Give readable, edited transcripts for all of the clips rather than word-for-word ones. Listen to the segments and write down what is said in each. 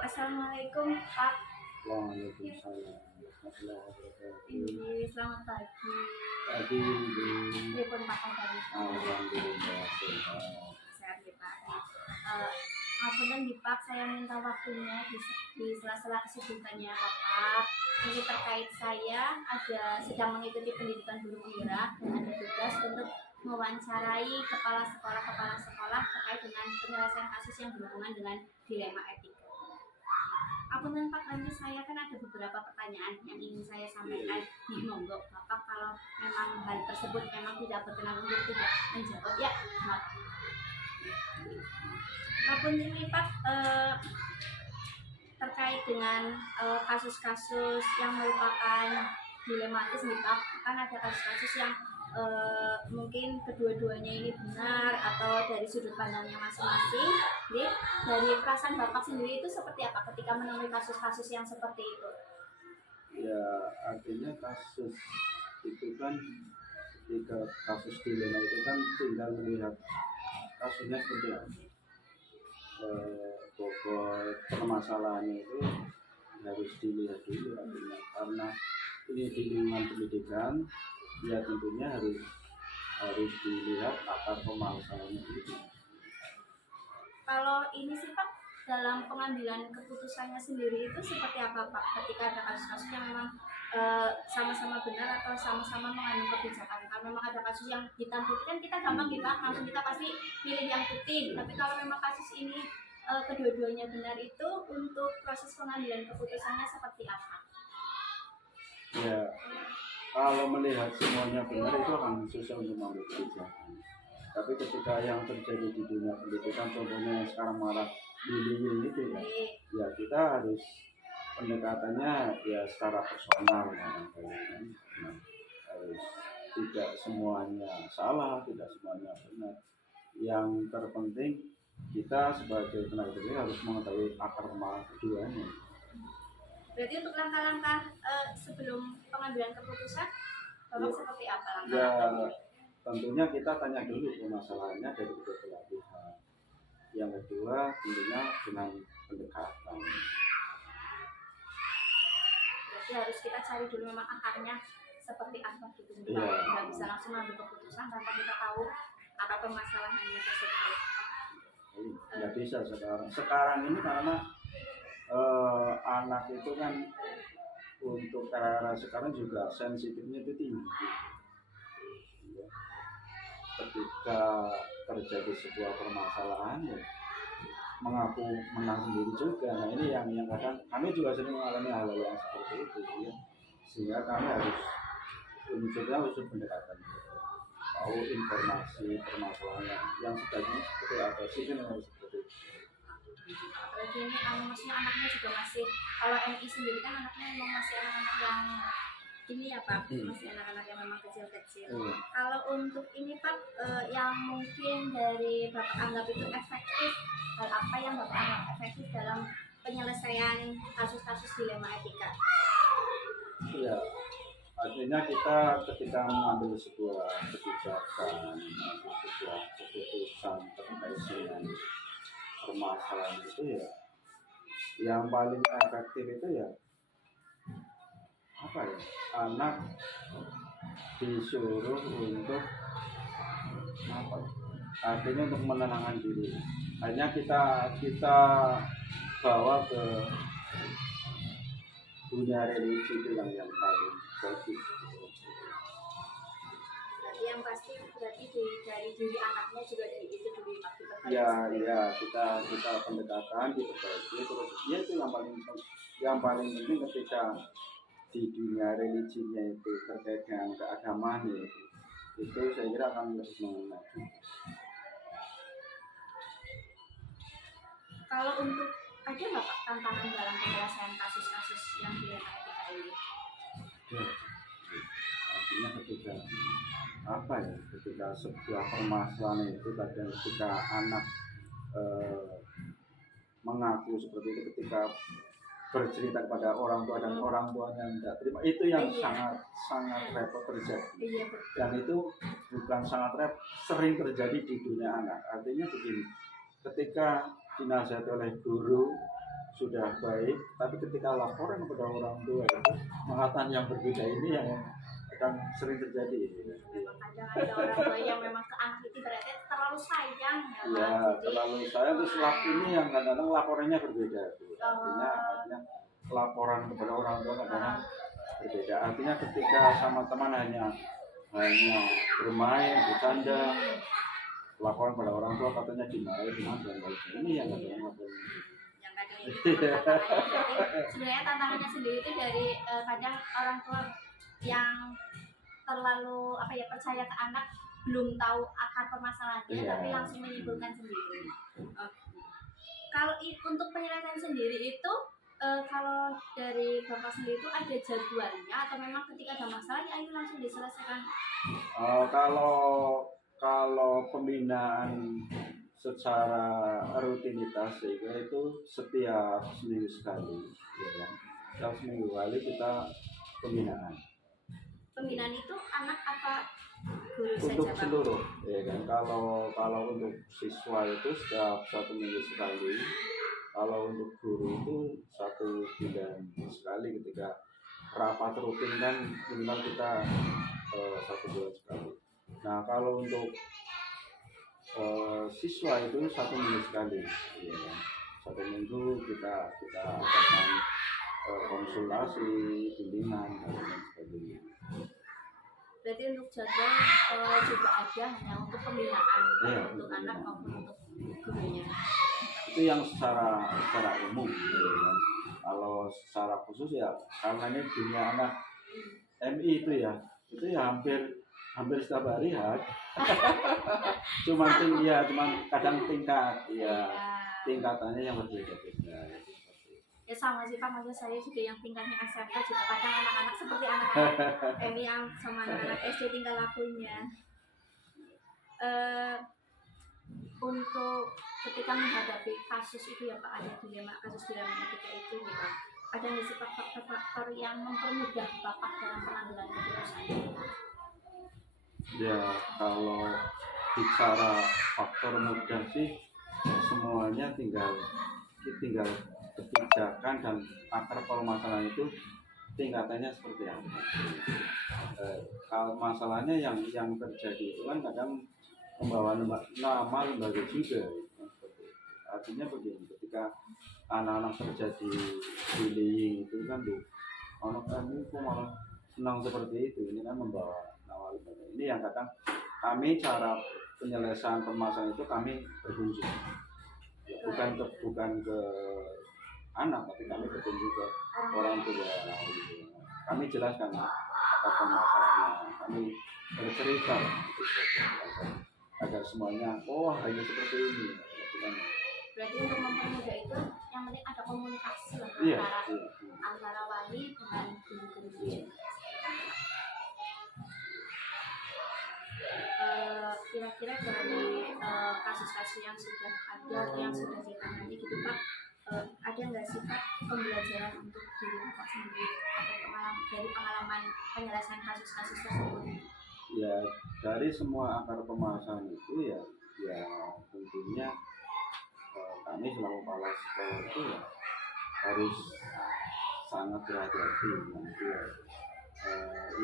Assalamualaikum Pak. Waalaikumsalam warahmatullahi wabarakatuh. Ini selamat pagi. Tadi di Telepon Pak tadi. alhamdulillah sehat. Sehat ya Pak. Ngapunten di Pak, saya minta waktunya di sela-sela kesibukannya Bapak. Ini terkait saya sedang mengikuti pendidikan guru penggerak dan ada tugas untuk mewawancarai kepala sekolah terkait dengan penyelesaian kasus yang berhubungan dengan dilema etika. Apunten Pak, nanti saya kan ada beberapa pertanyaan yang ingin saya sampaikan. Monggo Bapak, kalau memang hal tersebut memang tidak berkenan untuk tidak menjawab ya maaf. Apunten ini Pak, terkait dengan kasus-kasus yang merupakan dilematis nih Pak, kan ada kasus-kasus yang mungkin kedua-duanya ini benar atau dari sudut pandangnya masing-masing. Jadi dari perasaan Bapak sendiri itu seperti apa ketika menemui kasus-kasus yang seperti itu? Ya, artinya kasus itu kan, ketika kasus dilema itu kan tinggal melihat kasusnya seperti apa. Pokok permasalahannya itu harus dilihat dulu, artinya karena ini di lingkungan pendidikan, ya tentunya harus dilihat akar permasalahannya itu. Kalau ini sih Pak, dalam pengambilan keputusannya sendiri itu seperti apa Pak ketika ada kasus-kasus yang memang sama-sama benar atau sama-sama mengandung kebijakan? Kalau memang ada kasus yang hitam putih kan kita gampang nih Pak, langsung kita pasti pilih yang putih. Tapi kalau memang kasus ini kedua-duanya benar, itu untuk proses pengambilan keputusannya seperti apa? Ya, kalau melihat semuanya benar itu akan susah untuk mengambil kebijakan. Tapi ketika yang terjadi di dunia pendidikan, contohnya yang sekarang marak bullying itu ya kita harus pendekatannya ya secara personal ya, harus tidak semuanya salah, tidak semuanya benar. Yang terpenting kita sebagai tenaga pendidik harus mengetahui akar permasalahan keduanya. Berarti untuk langkah-langkah sebelum pengambilan keputusan, Bapak seperti apa ya, langkah-langkahnya? Tentunya kita tanya dulu permasalahannya dari kedua belah pihak. Yang kedua tentunya dengan pendekatan. Berarti harus kita cari dulu memang akarnya seperti apa gitu. Nggak bisa langsung ambil keputusan tanpa kita tahu akar permasalahannya tersebut. Nggak bisa sekarang ini karena anak itu kan untuk era sekarang juga sensitifnya itu tinggi. Ketika terjadi sebuah permasalahan ya mengaku menang sendiri juga. Nah ini yang kadang kami juga sering mengalami hal-hal yang seperti itu ya. Sehingga kami harus unsur pendekatan, tahu informasi permasalahan yang sebaiknya seperti apa sih, kan harus seperti itu. Apalagi ini maksudnya anaknya juga masih, kalau MI sendiri kan anaknya memang masih anak-anak yang ini ya Pak, masih anak-anak yang memang kecil-kecil. Kalau untuk ini Pak, yang mungkin dari Bapak anggap itu efektif, hal apa yang Bapak anggap efektif dalam penyelesaian kasus-kasus dilema etika? Iya, artinya kita ketika mengambil sebuah kebijakan, mengambil sebuah keputusan terkait dengan permasalahan itu ya, yang paling efektif itu ya apa ya, anak disuruh untuk apa, artinya untuk menenangkan diri. Hanya kita bawa ke dunia religi itu yang paling bagus. Yang pasti berarti dari diri anaknya juga itu dulu diperbaiki. Ya kita pendekatan diperbaiki terus. Ya itu yang paling penting ketika di dunia religinya itu terkait dengan keagamaan itu saya kira akan lebih mengenai. Kalau untuk ada nggak Pak tantangan dalam penyelesaian kasus-kasus yang dilema etika ini? Ya, artinya ketika sebuah permasalahan itu kadang ketika anak mengaku seperti itu, ketika bercerita kepada orang tua dan orang tuanya tidak terima, itu yang sangat repot terjadi. Dan itu bukan sering terjadi di dunia anak. Artinya begini, ketika dinasihati oleh guru sudah baik, tapi ketika laporan kepada orang tua itu mengatakan yang berbeda, ini yang akan sering terjadi. Memang kadang ada orang tua yang memang ke anak itu berarti terlalu sayang ya Pak. Ya, Jadi terlalu sayang, terus ini yang kadang-kadang laporannya berbeda. Artinya laporan kepada orang tua kadang berbeda. Artinya ketika sama teman hanya bermain, bercanda, laporan pada orang tua katanya dimarahin, dan ini yang kadang-kadang yang kadang ini tantangannya. Jadi sebenarnya tantangannya sendiri itu dari kadang orang tua yang terlalu percaya ke anak, belum tahu akar permasalahannya, tapi langsung menyimpulkan sendiri. Kalau untuk penyelesaian sendiri itu kalau dari Bapak sendiri itu ada jadwalnya atau memang ketika ada masalah ya ayo langsung diselesaikan? Kalau pembinaan secara rutinitas itu setiap seminggu sekali, ya kan? Setiap seminggu sekali kita pembinaan. Pembinaan itu anak apa guru untuk saja, seluruh, ya kan? Kalau untuk siswa itu setiap 1 minggu sekali. Kalau untuk guru itu 1 bulan sekali, ketika rapat rutin kan minimal kita 1 bulan sekali. Nah kalau untuk siswa itu 1 minggu sekali, ya kan? 1 minggu kita adakan konsultasi, bimbingan dan lain sebagainya. Berarti untuk jadwal juga ada hanya untuk pembinaan untuk anak maupun untuk gurunya. Itu yang secara umum, ya kan? Kalau secara khusus ya karena ini dunia anak MI itu ya hampir setiap hari ya. cuman kadang tingkatannya yang berbeda-beda. Ya sama sih Pak, maksud saya juga yang tingkatnya SMK juga kadang anak-anak seperti anak MI yang sama anak SD tinggal lakunya. Untuk ketika menghadapi kasus itu ya Pak, ada kasus dilema ketika itu ya Pak, ada nggak sih faktor-faktor yang mempermudah Bapak dalam pengambilan keputusan? Ya kalau bicara faktor mudah sih semuanya tinggal kebijakan dan akar permasalahan itu tingkatannya seperti apa. Kalau masalahnya yang terjadi itu kan kadang membawa nama lembaga juga. Artinya begini, ketika anak-anak terjadi bullying itu kan anak kami kok malah senang seperti itu, ini kan membawa nama lembaga. Ini yang kadang kami cara penyelesaian permasalahan itu kami berkunjung, bukan ke anak, tapi kami berkunjung ke orang tua. Kami jelaskan apa permasalahannya, kami bercerita agar semuanya hanya seperti ini. Berarti untuk mempermudah itu yang penting ada komunikasi lah antara wali dengan guru-guru. Kira-kira dari kasus-kasus yang sudah ada atau yang sudah ditangani gitu Pak, ada nggak sih Pak pembelajaran untuk diri Bapak sendiri atau dari pengalaman penyelesaian kasus-kasus tersebut? Ya dari semua akar permasalahan itu ya tentunya kami selaku kepala sekolah itu ya harus sangat berhati-hati nanti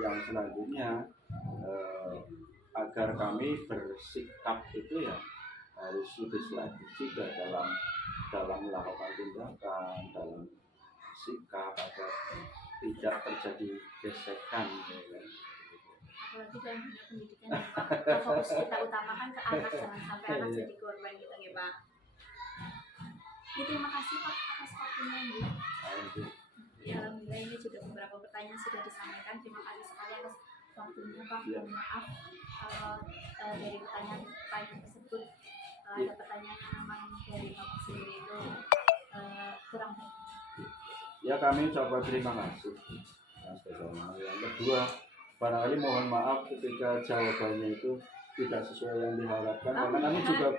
yang selanjutnya agar kami bersikap itu ya harus lebih selektif juga dalam melakukan tindakan, dalam sikap agar tidak terjadi gesekan, ya kan? Apalagi dalam dunia pendidikan ya Pak, fokus kita utamakan ke anak, jangan sampai anak jadi korban gitu ya Pak. Terima kasih Pak atas waktunya ini. Ya, alhamdulillah ini juga beberapa pertanyaan sudah disampaikan. Terima kasih sekali atas waktunya Pak. Maaf kalau dari pertanyaan tersebut ada pertanyaan yang memang dari Bapak sendiri itu kurang baik. Ya kami coba terima kasih. Yang kedua, barangkali mohon maaf ketika jawabannya itu tidak sesuai yang diharapkan, karena kami juga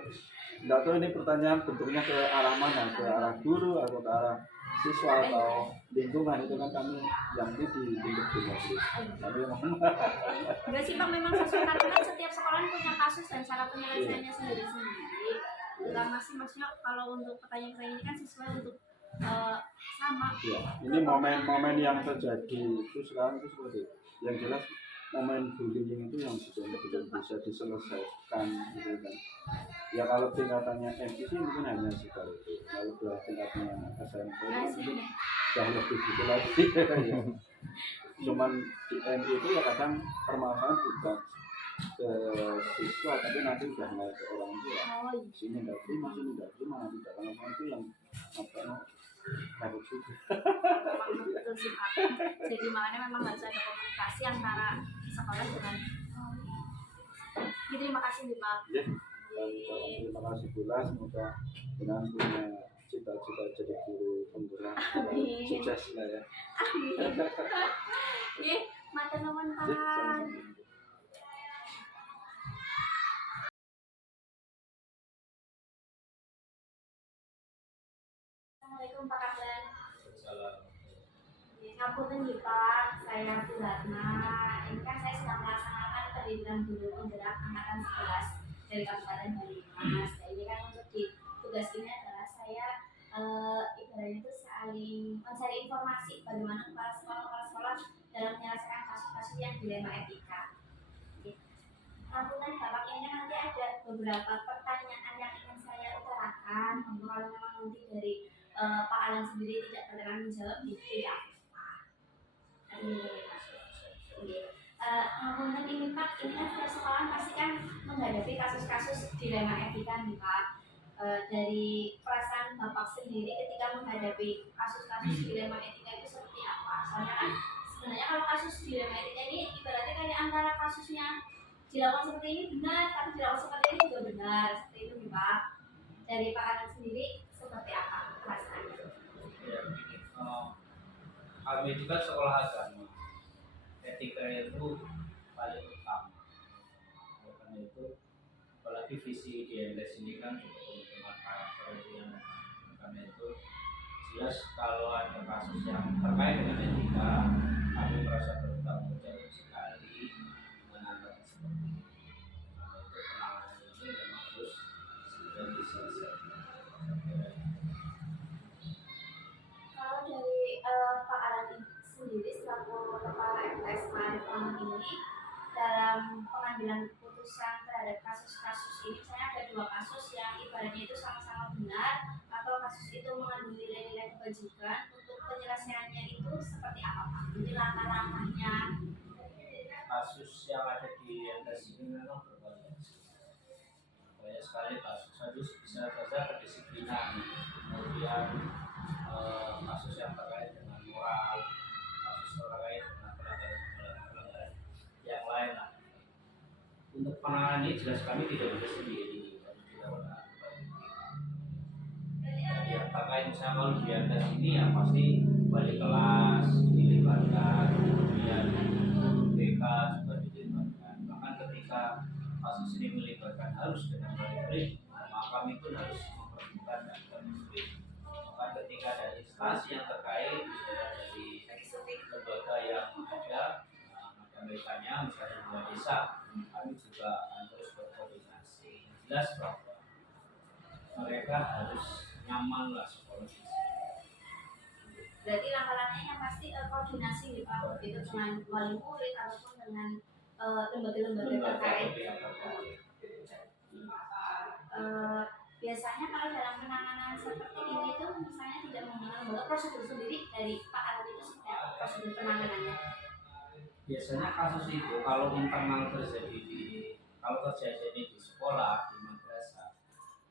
tidak tahu ini pertanyaan bentuknya ke arah mana, ke arah guru atau ke arah siswa atau lingkungan. Itu kan kami yang di lingkup kami enggak sih Pak, memang sesuai karena kan setiap sekolah punya kasus dan cara penyelesaiannya sendiri-sendiri. Terutama sih maksudnya kalau untuk pertanyaan ini kan sesuai untuk sama. Ya, ini momen-momen yang terjadi itu sekarang itu seperti yang jelas momen bullying itu yang belum bisa diselesaikan gitu kan. Ya kalau tingkatannya MI sih mungkin hanya sekitar itu. Kalau udah tingkatnya SMP itu kan mungkin jauh lebih gitu lagi. Ya. Cuman di MI itu ya kadang permasalahan bukan ke siswa tapi nanti udah naik ke orang tua. Oh iya. Sini nggak terima, sini nggak terima, nanti datang orang itu yang apa takut juga. Memang betul sih Pak. Jadi makanya memang harus ada komunikasi antara sekolah dengan Jadi terima kasih nih Pak. Ya, dan terima kasih pula semoga dengan punya cita-cita jadi guru penggerak Amin. sukses lah ya. Amin. Matur nuwun Ya, Pak. sama-sama. Assalamualaikum Pak Kapten. Ngapunten nih Pak, saya Suratna. Ini kan saya sedang melaksanakan pendidikan guru penggerak angkatan 11 dari Kabupaten Banyumas. Nah, ini kan untuk di tugas ini adalah saya ibaratnya itu saling mencari informasi bagaimana kepala sekolah dalam menyelesaikan kasus-kasus yang dilema etika. Ngapunten Bapak, ini kan nanti ada beberapa pertanyaan yang ingin saya utarakan. Kalau memang nanti dari Pak Alan sendiri tidak berkenan menjawab, tidak kemudian ini Pak, ini kan setiap sekolah pasti kan menghadapi kasus-kasus dilema etika nih Pak. Dari perasaan Bapak sendiri ketika menghadapi kasus-kasus dilema etika itu seperti apa? Soalnya kan sebenarnya kalau kasus dilema etika ini ibaratnya kayak antara kasusnya dilakukan seperti ini benar, tapi dilakukan seperti ini juga benar, seperti itu nih Pak. Dari Pak Alan sendiri seperti apa perasaannya? Ya, begini, kami itu kan sekolah agama, etika itu paling utama. Oleh karena itu, apalagi visi di NDS ini kan untuk pengembangan karakter itu yang karena itu jelas kalau ada kasus yang terkait dengan etika, kami merasa bertanggung jawab sekali menanggapi seperti itu. Karena itu penanganan ini memang harus segera diselesaikan. Kalau dari Pak Alan sendiri selaku kepala MTS Maarif ini dalam pengambilan keputusan terhadap kasus-kasus ini, misalnya ada dua kasus yang ibaratnya itu sama-sama benar atau kasus itu mengandung nilai-nilai kebajikan, untuk penyelesaiannya itu seperti apa Pak? Jadi langkah-langkahnya. Kasus yang ada di atas ini memang banyak sekali kasus. Bisa saja kedisiplinan, kemudian kasus yang terkait dengan moral, kasus terkait dengan pelanggaran yang lain lah. Untuk penanganan ini jelas kami tidak bisa sendiri, kami tidak jadi yang terkait misalnya kalau di atas ini ya pasti wali kelas dilibatkan, kemudian BK juga dilibatkan. Bahkan ketika kasus ini melibatkan harus dengan wali maka kami pun harus mempertemukan dan wali. Bahkan ketika ada instansi yang terkait, misalnya dari lembaga yang ada, macam BK-nya misalnya dua desa, kami juga terus berkoordinasi. Jelas bahwa mereka harus nyaman lah sekolah di sini. Berarti langkah-langkahnya yang pasti koordinasi nih Pak, itu dengan wali murid ataupun dengan lembaga-lembaga terkait. Biasanya kalau dalam penanganan seperti ini tuh misalnya tidak menggunakan lembaga, prosedur sendiri dari Pak Alan itu seperti apa prosedur penanganannya? Biasanya kasus itu kalau internal terjadi di sekolah, di madrasah,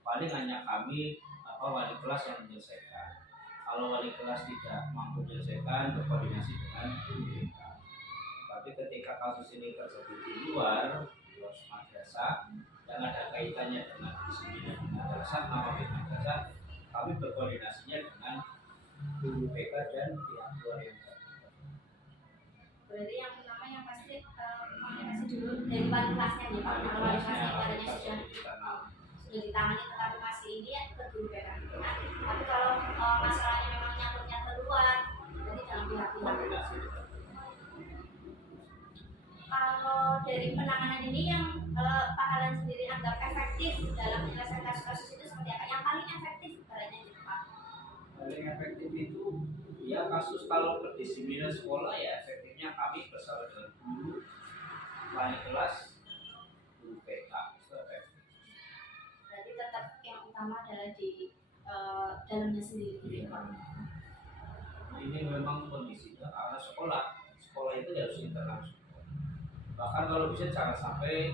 paling hanya kami wali kelas yang menyelesaikan. Kalau wali kelas tidak mampu menyelesaikan, berkoordinasi dengan BK. Tapi ketika kasus ini terjadi di luar madrasah yang ada kaitannya dengan disiplin madrasah, madrasah, kami berkoordinasinya dengan guru BK dan pihak luar yang terlibat. Berarti yang pertama yang pasti komunikasi dulu dari wali kelasnya nih Pak. Kalau wali kelasnya ibaratnya sudah ditangani tetapi masih ini ya ke guru BK. Nah, tapi kalau masalahnya memang nyangkutnya keluar, berarti dalam pihak-pihak. Kalau dari penanganan ini yang Pak Alan sendiri anggap efektif dalam menyelesaikan kasus-kasus itu seperti apa? Yang paling efektif ibaratnya gitu Pak? paling efektif itu ya kasus kalau kedisiplinan sekolah ya efektifnya kami bersama dengan guru wali kelas guru PK itu efektif. Berarti tetap yang utama adalah di dalamnya sendiri gitu ya Pak. Ini memang kondisinya karena sekolah itu harus internasional. Bahkan kalau bisa jangan sampai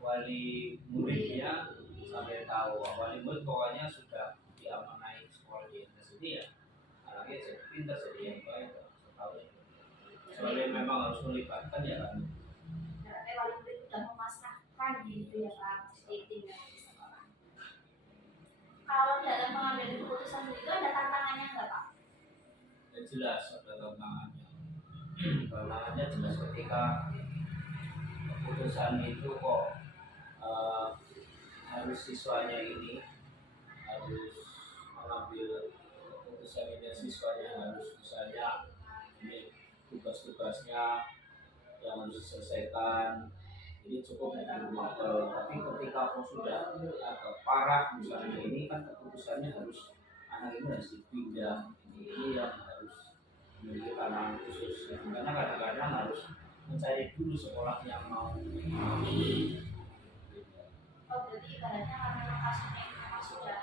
wali muridnya sampai tahu wali murid pokoknya sudah diamanai sekolah di sini ya anaknya jadi pintar jadi yang baik tahu soalnya memang harus melibatkan ya kan. Berarti wali murid sudah memasrahkan gitu ya Pak, jadi tinggal di sekolah. Kalau dalam pengambilan keputusan itu ada tantangannya nggak Pak? Ya jelas ada tantangannya. Tantangannya jelas ketika keputusan itu kok harus siswanya ini harus mengambil keputusan ini siswanya harus misalnya ini tugas-tugasnya yang harus diselesaikan ini cukup tapi ketika pun sudah agak parah misalnya ini kan keputusannya harus anak ini harus dipindah ini yang harus memiliki tantangan khusus karena kadang-kadang harus mencari dulu sekolah yang mau. Oh berarti ibaratnya karena kasusnya itu memang sudah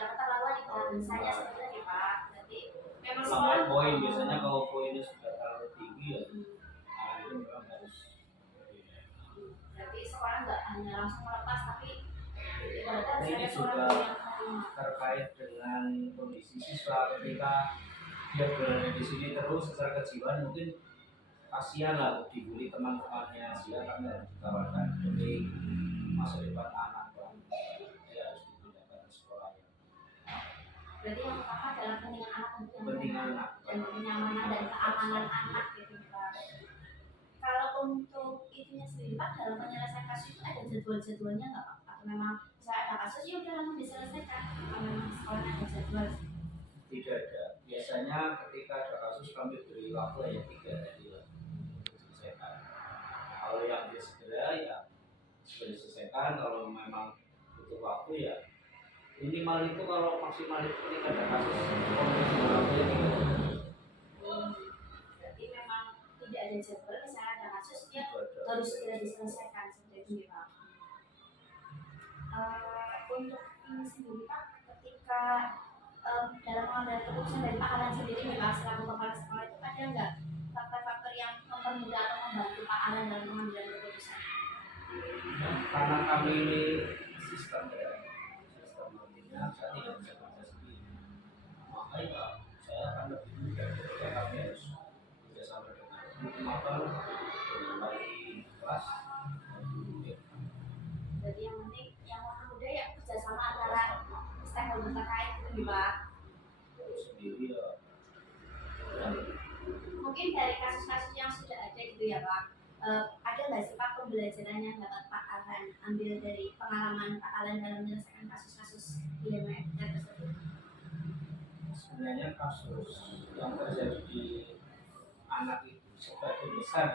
keterlaluan bahasanya seperti tadi Pak. Berarti memang Sampai poin biasanya kalau poinnya sudah terlalu tinggi ya itu memang harus. Berarti sekolah nggak hanya langsung melepas tapi ibaratnya harus Ini ada seorang juga guru yang menerima. terkait dengan kondisi siswa ketika dia berada di sini terus secara kejiwaan mungkin kasihan lah dibully teman-temannya sehingga kami harus ditawarkan demi masa depan anak dia harus dipindahkan ke sekolah yang Berarti yang pertama adalah kepentingan anak untuk yang kepentingan benar anak dan kenyamanan dan keamanan anak gitu Pak. Kalau untuk itunya sendiri Pak dalam penyelesaian kasus itu ada jadwal-jadwalnya nggak Pak? Atau memang misalnya ada kasus ya udah langsung diselesaikan? Atau memang sekolahnya ada jadwal? tidak ada biasanya ketika ada kasus kami beri waktu hanya 3 hari lah untuk diselesaikan kalau yang dia segera ya sudah diselesaikan kalau memang butuh waktu ya minimal itu kalau maksimal itu ketika ada kasus kondisi waktunya 3 hari. Berarti memang tidak ada jadwal misalnya ada kasus ya Itu ada. harus segera diselesaikan seperti itu ya Pak. Untuk ini sendiri Pak ketika dalam pengambilan keputusan dari Pak Alan sendiri nih Pak selaku kepala sekolah itu ada nggak faktor-faktor yang mempermudah atau membantu Pak Alan dalam pengambilan keputusan? Karena kami ini sistem artinya saya tidak bisa kerja sendiri makanya saya akan lebih mudah ketika kami harus bekerjasama dengan guru magang dengan wali kelas dan guru ya. Jadi yang penting yang mempermudah ya kerjasama antara stakeholder terkait itu nih Pak. Terus sendiri ya Mungkin dari kasus-kasus yang sudah ada gitu ya Pak, ada nggak sih Pak pembelajaran yang dapat Pak Alan ambil dari pengalaman Pak Alan dalam menyelesaikan kasus-kasus dilema etika tersebut? sebenarnya kasus yang terjadi di anak itu sebagian besar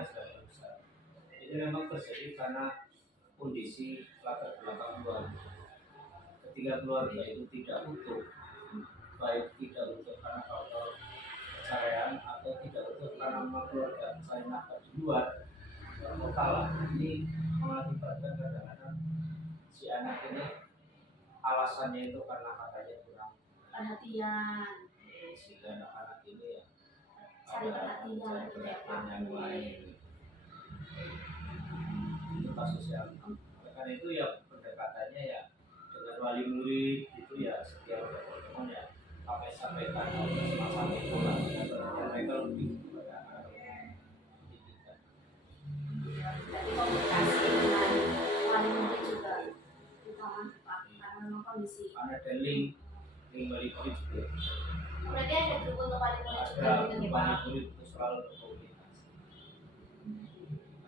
ini memang terjadi karena kondisi latar belakang keluarga ketika keluarga itu tidak utuh baik tidak utuh karena faktor perceraian atau tidak utuh karena memang keluarga mencari nafkah di luar total ini mengakibatkan kadang-kadang si anak ini alasannya itu karena katanya kurang Perhatian, sehingga anak-anak ini ya cari perhatian cari gitu ya perhatian Pak. yang lain itu kasus yang karena itu ya pendekatannya ya dengan wali murid itu ya setiap ada pertemuan ya pakai sampaikan semacam itu lah ya mereka lebih kepada pendidikan. Jadi komunikasi dengan wali murid juga utama Pak, karena memang kondisi. Karena ada link wali murid juga Berarti ada grup untuk wali murid juga ada gitu nih wali Pak. murid itu selalu berkomunikasi.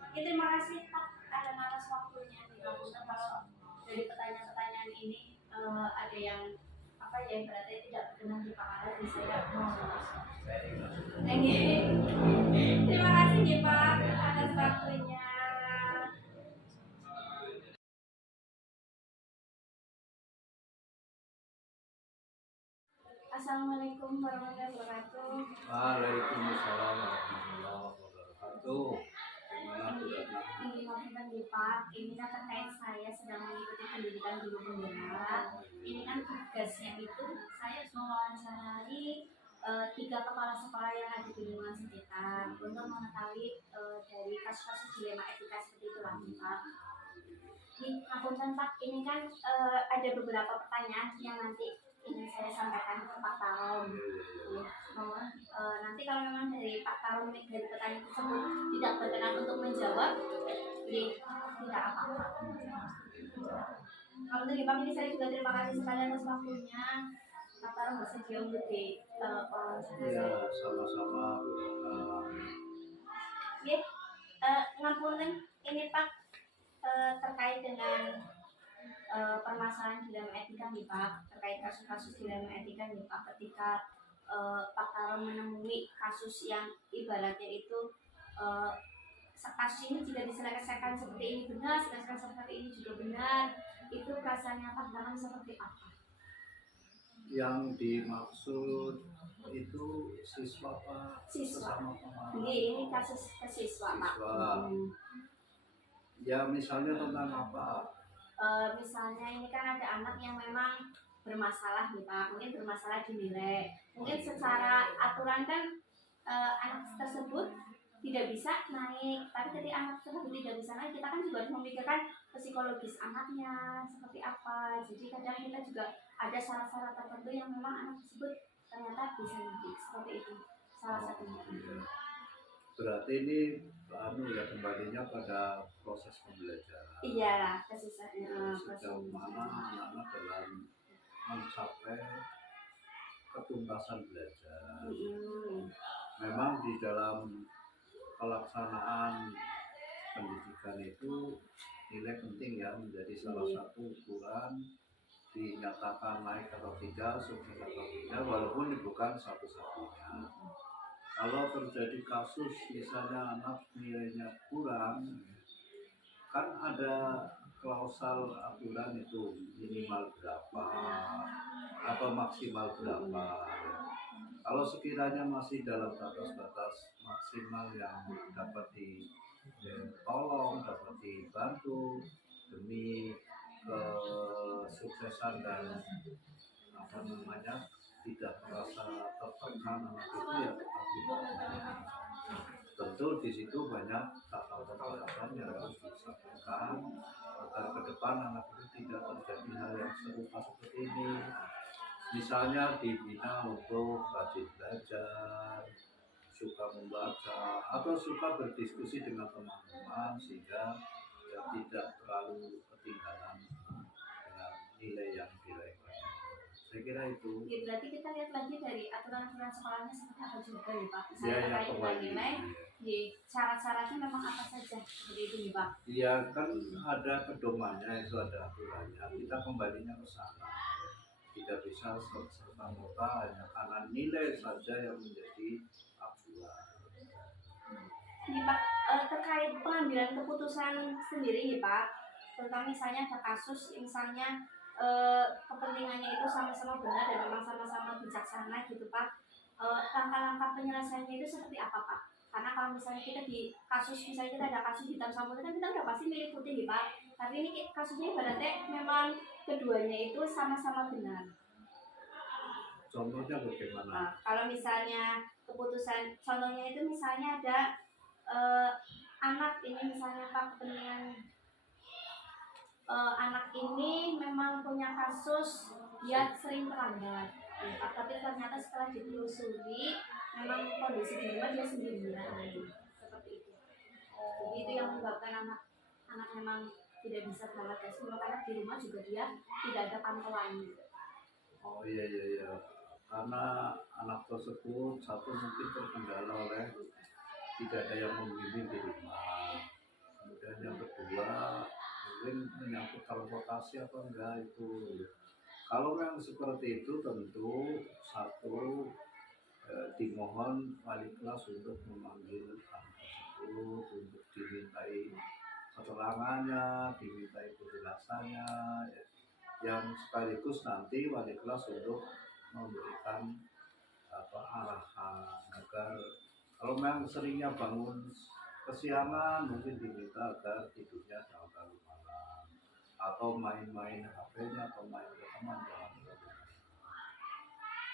Oke, terima kasih Pak atas waktunya nih Pak. Kalau dari pertanyaan-pertanyaan ini ada yang apa ya berarti tidak berkenan di Pak Alan bisa ya terima kasih nih Pak atas waktunya. Assalamualaikum warahmatullahi wabarakatuh. Waalaikumsalam warahmatullahi wabarakatuh. Gimana Bu Ratna? Ini Novitan Pak, ini kan terkait saya sedang mengikuti pendidikan guru pembina. Ini kan tugasnya itu saya harus mewawancarai tiga kepala sekolah yang ada di lingkungan sekitar untuk mengetahui dari kasus-kasus dilema etika seperti itu lah Pak. Ini akuntan Pak, ini kan ada beberapa pertanyaan yang nanti ingin saya sampaikan ke Pak Tarom. Mohon nanti kalau memang dari Pak Tarom dari pertanyaan tersebut tidak berkenan untuk menjawab, tidak apa-apa. Kalau dari Pak ini saya juga terima kasih sekali atas waktunya. Pak Tarom bersedia untuk di wawancara Ya, saya. sama-sama Bu Ratna. Oke, ngapunten ini Pak terkait dengan permasalahan dilema etika nih Pak, terkait kasus-kasus dilema etika nih Pak, ketika Pak Tarom menemui kasus yang ibaratnya itu kasus ini jika diselesaikan seperti ini benar, diselesaikan seperti ini juga benar, itu rasanya Pak Tarom seperti apa? Yang dimaksud itu siswa Pak, Siswa. sesama pemahaman. Ini kasus ke siswa Pak. Siswa. Ya misalnya tentang apa? Misalnya ini kan ada anak yang memang bermasalah nih Pak, mungkin bermasalah di nilai, mungkin secara aturan kan anak tersebut tidak bisa naik, tapi ketika anak tersebut tidak bisa naik, kita kan juga harus memikirkan psikologis anaknya seperti apa. Jadi kadang kita juga ada syarat-syarat tertentu yang memang anak tersebut ternyata bisa naik, seperti itu salah satunya. Berarti ini ya kembalinya pada proses pembelajaran. Iya, kesusahan Sejauh mana anak-anak dalam mencapai ketuntasan belajar. Memang di dalam pelaksanaan pendidikan itu nilai penting ya, menjadi salah satu ukuran dinyatakan naik atau tidak, sukses atau tidak, walaupun ini bukan satu-satunya. Kalau terjadi kasus misalnya anak nilainya kurang, kan ada klausal aturan itu minimal berapa atau maksimal berapa. Kalau sekiranya masih dalam batas-batas maksimal yang dapat ditolong, dapat dibantu demi kesuksesan dan tidak merasa tertekan anak itu, ya tetap dilakukan. Tentu di situ banyak catatan yang harus disampaikan agar ke depan anak itu tidak terjadi hal yang serupa seperti ini. Misalnya dibina untuk rajin belajar, suka membaca, atau suka berdiskusi dengan teman-teman sehingga ya tidak terlalu ketinggalan dengan nilai yang diraih. Saya kira itu. Ya, berarti kita lihat lagi dari aturan-aturan sekolahnya seperti apa juga ya Pak. Misalnya Ya, terkait dengan kembali. nilai, ya, syarat-syaratnya memang apa saja seperti itu nih Pak. Iya kan ada pedomannya, itu ada aturannya. Kita kembalinya ke sana. Tidak bisa serta-merta hanya karena nilai saja yang menjadi acuan. Ini Pak, terkait pengambilan keputusan sendiri nih Pak, tentang misalnya ada kasus misalnya kepentingannya itu sama-sama benar dan memang sama-sama bijaksana gitu Pak. Langkah-langkah penyelesaiannya itu seperti apa Pak? Karena kalau misalnya kita di kasus, misalnya kita ada kasus hitam sampul kan kita udah pasti milih putih nih Pak. Tapi ini kasusnya berarti memang keduanya itu sama-sama benar. Contohnya bagaimana? Nah, kalau misalnya keputusan, contohnya itu misalnya ada anak ini misalnya Pak, kepentingan anak ini memang punya kasus dia sering terlambat, ya, Pak. Tapi ternyata setelah ditelusuri memang kondisi di rumah dia sendirian, seperti itu. Jadi itu yang menyebabkan anak memang tidak bisa berangkat ke sekolah karena di rumah juga dia tidak ada pantauan. Oh iya, karena anak tersebut satu mungkin terkendala oleh tidak ada yang membimbing di rumah. Kemudian yang kedua mungkin menyangkut transportasi apa enggak itu. Kalau yang seperti itu tentu satu dimohon wali kelas untuk memanggil anak tersebut untuk dimintai keterangannya, dimintai penjelasannya, ya. Yang sekaligus nanti wali kelas untuk memberikan arahan agar kalau memang seringnya bangun kesiangan mungkin diminta agar tidurnya jangan terlalu malam atau main-main HP-nya atau main ke teman jangan terlalu malam.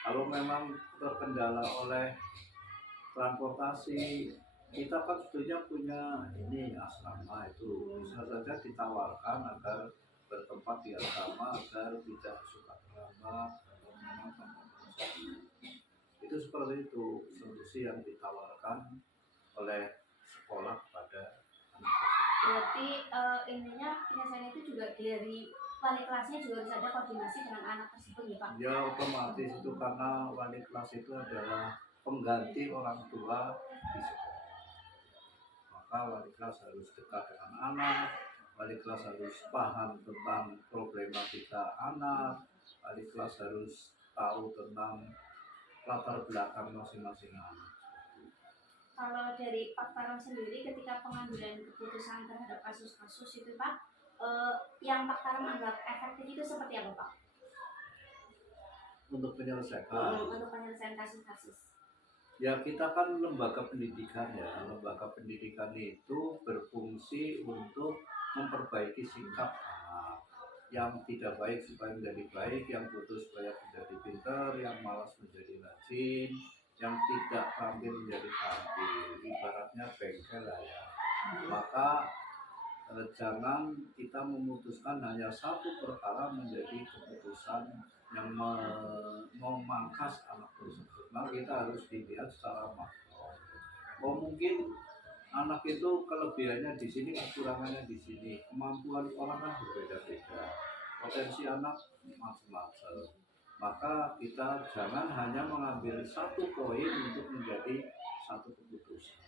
Kalau memang terkendala oleh transportasi, kita kan sebetulnya punya ini asrama itu bisa saja ditawarkan agar bertempat di asrama agar tidak suka terlambat atau memang transportasi. Itu seperti itu solusi yang ditawarkan oleh sekolah kepada anak tersebut. Berarti intinya penyelesaian itu juga dari wali kelasnya juga harus ada koordinasi dengan anak tersebut ya Pak? Ya otomatis itu karena wali kelas itu adalah pengganti orang tua di sekolah. Maka wali kelas harus dekat dengan anak, wali kelas harus paham tentang problematika anak, wali kelas harus tahu tentang latar belakang masing-masing anak. Kalau dari Pak Karam sendiri ketika pengambilan keputusan terhadap kasus-kasus itu Pak, yang Pak Karam anggap efektif itu seperti apa Pak? Untuk menyelesaikan, Untuk penyelesaian kasus-kasus. ya kita kan lembaga pendidikan ya, lembaga pendidikan itu berfungsi untuk memperbaiki sikap anak. Yang tidak baik supaya menjadi baik, yang putus supaya menjadi pintar, yang malas menjadi rajin, yang tidak terampil menjadi terampil. Ibaratnya bengkel lah ya. Maka jangan kita memutuskan hanya satu perkara menjadi keputusan yang memangkas anak tersebut. Maka kita harus dilihat secara makro. Oh mungkin anak itu kelebihannya di sini, kekurangannya di sini. Kemampuan orang kan berbeda-beda. Potensi anak macam-macam. Maka kita jangan hanya mengambil satu poin untuk menjadi satu keputusan.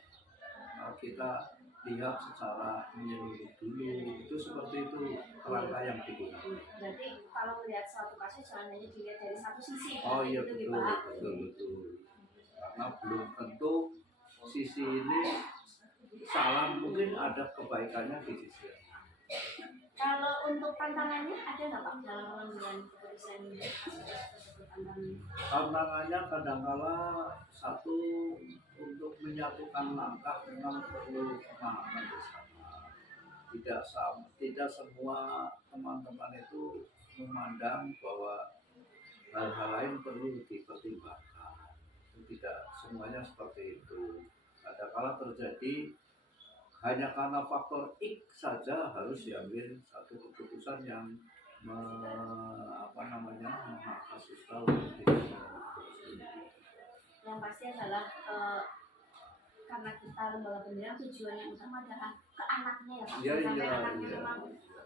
Nah, kita lihat secara menyeluruh dulu. Itu seperti itu langkah yang digunakan. Berarti kalau melihat suatu kasus jangan hanya dilihat dari satu sisi. Oh iya gitu, betul, Pak. betul. Karena belum tentu sisi ini salah, mungkin ada kebaikannya di sisi lain. Kalau untuk tantangannya ada nggak Pak dalam pengambilan keputusan tantangannya? Tantangannya kadangkala satu untuk menyatukan langkah memang perlu pemahaman bersama. Tidak semua teman-teman itu memandang bahwa hal-hal lain perlu dipertimbangkan. Tidak semuanya seperti itu. Kadang-kala terjadi hanya karena faktor X saja harus diambil satu keputusan yang memangkas siswa untuk Yang pasti adalah karena kita lembaga pendidikan tujuan yang utama adalah ke anaknya ya Pak. Iya, Sampai iya, anaknya iya. memang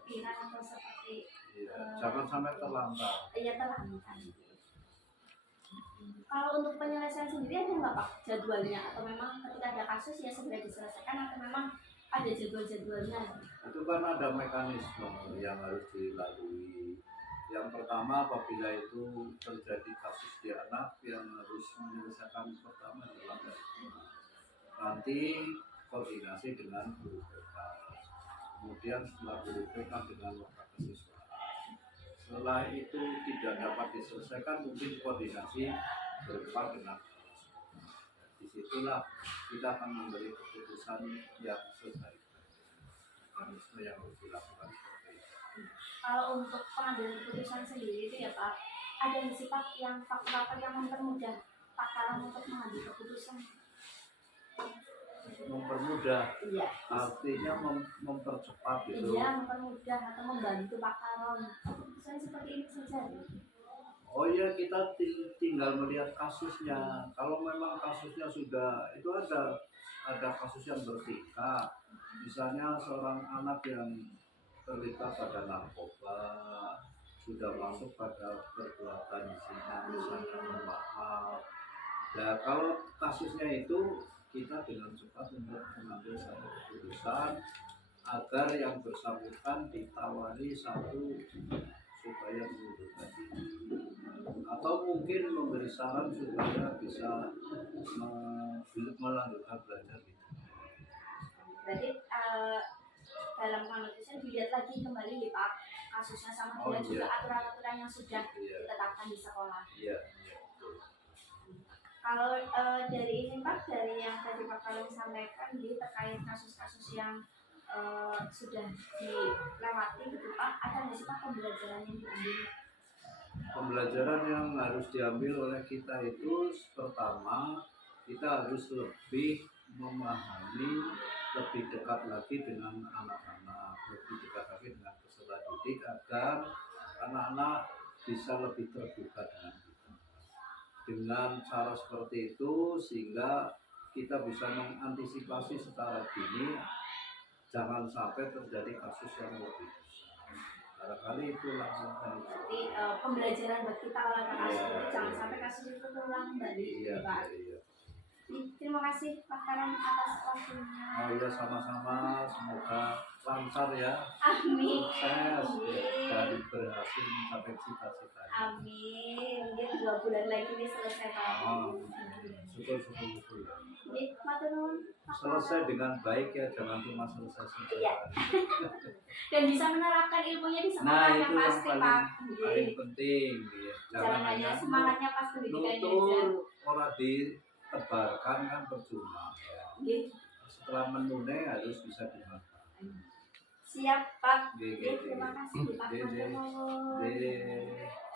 pirang atau seperti jangan sampai terlambat. iya terlambat. Kalau untuk penyelesaian sendiri ada nggak Pak jadwalnya atau memang ketika ada kasus ya segera diselesaikan atau memang ada jadwal-jadwalnya? Itu kan ada mekanisme yang harus dilalui. Yang pertama apabila itu terjadi kasus di anak yang harus menyelesaikan pertama adalah nanti koordinasi dengan guru BK. Kemudian setelah guru BK dengan wakil siswa. Setelah itu tidak dapat diselesaikan mungkin koordinasi berupa dengan disitulah kita akan memberi keputusan yang sebaik mekanisme yang harus dilakukan seperti itu. Kalau untuk pengambilan keputusan sendiri itu ya Pak, ada yang sifat yang faktor yang mempermudah Pak Karam untuk mengambil keputusan? Mempermudah, Iya. artinya mempercepat gitu. Iya, mempermudah atau membantu Pak Karam. Keputusan seperti ini saja. Oh iya, kita tinggal melihat kasusnya. Kalau memang kasusnya sudah itu ada kasus yang bertingkat. Misalnya seorang anak yang terlibat pada narkoba, sudah masuk pada perbuatan zina, misalnya memaham. Nah, kalau kasusnya itu kita dengan cepat untuk mengambil satu keputusan agar yang bersangkutan ditawari satu supaya mengundurkan diri atau mungkin memberi saran supaya bisa melanjutkan belajar gitu. Berarti dalam keputusan dilihat lagi kembali nih Pak kasusnya sama Oh, dengan juga iya. aturan-aturan yang sudah Iya, ditetapkan di sekolah. iya, iya, betul. Kalau dari ini Pak, dari yang tadi Pak Kalung sampaikan terkait kasus-kasus yang sudah dilewati gitu Pak, ada nggak sih Pak pembelajaran yang diambil? Pembelajaran yang harus diambil oleh kita itu pertama, kita harus lebih memahami, lebih dekat lagi dengan anak-anak, lebih dekat lagi dengan peserta didik agar anak-anak bisa lebih terbuka dengan kita. Dengan cara seperti itu sehingga kita bisa mengantisipasi secara dini jangan sampai terjadi kasus yang lebih besar. Barangkali itulah yang Jadi pembelajaran buat kita kalau ada kasus Iya, itu jangan iya. sampai kasus itu terulang kembali Iya, Pak. iya. Terima kasih Pak Karan atas waktunya. Oh iya, sama-sama, semoga lancar ya, Amin. sukses ya, Amin. dan berhasil mencapai cita-cita. Amin. Mungkin 2 bulan lagi nih selesai Pak. Syukur. Jadi matur nuwun, Pak Selesai Karan. dengan baik ya, jangan cuma selesai. Iya. Dan bisa menerapkan ilmunya di Nah, sekolah yang itu yang pasti Pak. paling penting ya. Jangan hanya semangatnya pas pendidikannya aja. nutur orang ditebarkan kan percuma ya. Nggih. Setelah menune harus bisa dimakan. Siap Pak. Nggih, Nggih, nggih, terima nggih. kasih Pak. Nggih, Matur nggih. nuwun. Nggih.